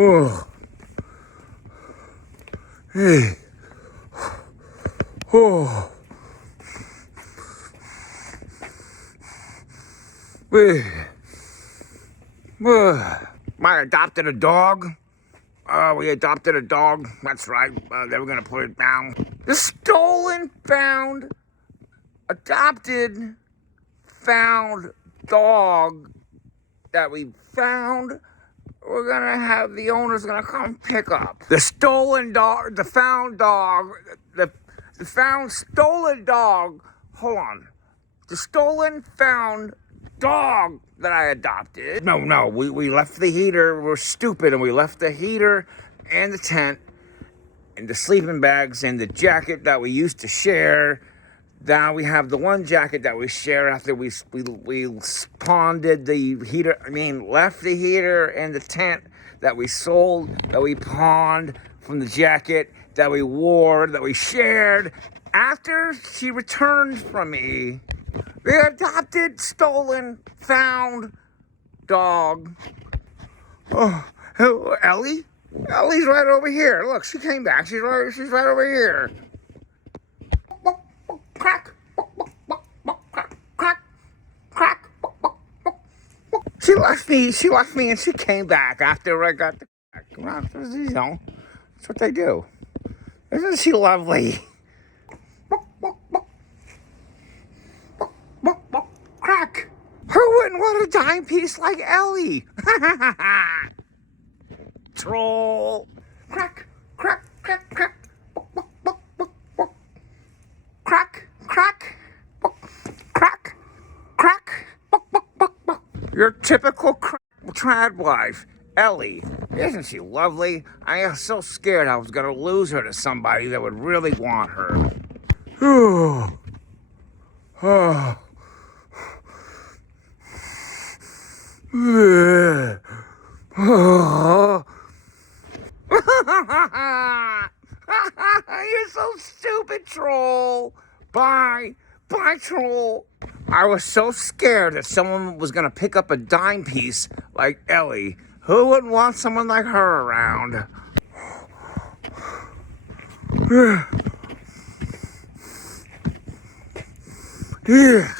Oh. Hey. Oh. Hey. I adopted a dog. We adopted a dog. That's right. They were gonna put it down. The stolen, found, adopted, found dog that we found. We're gonna have the owner's gonna come pick up the stolen dog, the found dog, the found stolen dog. Hold on, the stolen found dog that I adopted. No, we left the heater. We're stupid, and we left the heater and the tent and the sleeping bags and the jacket that we used to share. Now we have the one jacket that we share after we pawned the heater. Left the heater and the tent that we sold, that we pawned from the jacket that we wore, that we shared. After she returned from me, the adopted, stolen, found dog. Oh, Ellie? Ellie's right over here. Look, she came back. She's right over here. Crack. Crack. Crack. She left me and she came back after I got the crack. You know, that's what they do. Isn't she lovely? Crack. Who wouldn't want a dime piece like Ellie? Troll. Crack. Crack. Crack. Crack. Crack, crack, crack, crack. Your typical trad wife, Ellie. Isn't she lovely? I was so scared I was gonna lose her to somebody that would really want her. You're so stupid, troll. Bye, troll. I was so scared that someone was gonna pick up a dime piece like Ellie. Who wouldn't want someone like her around? Yeah.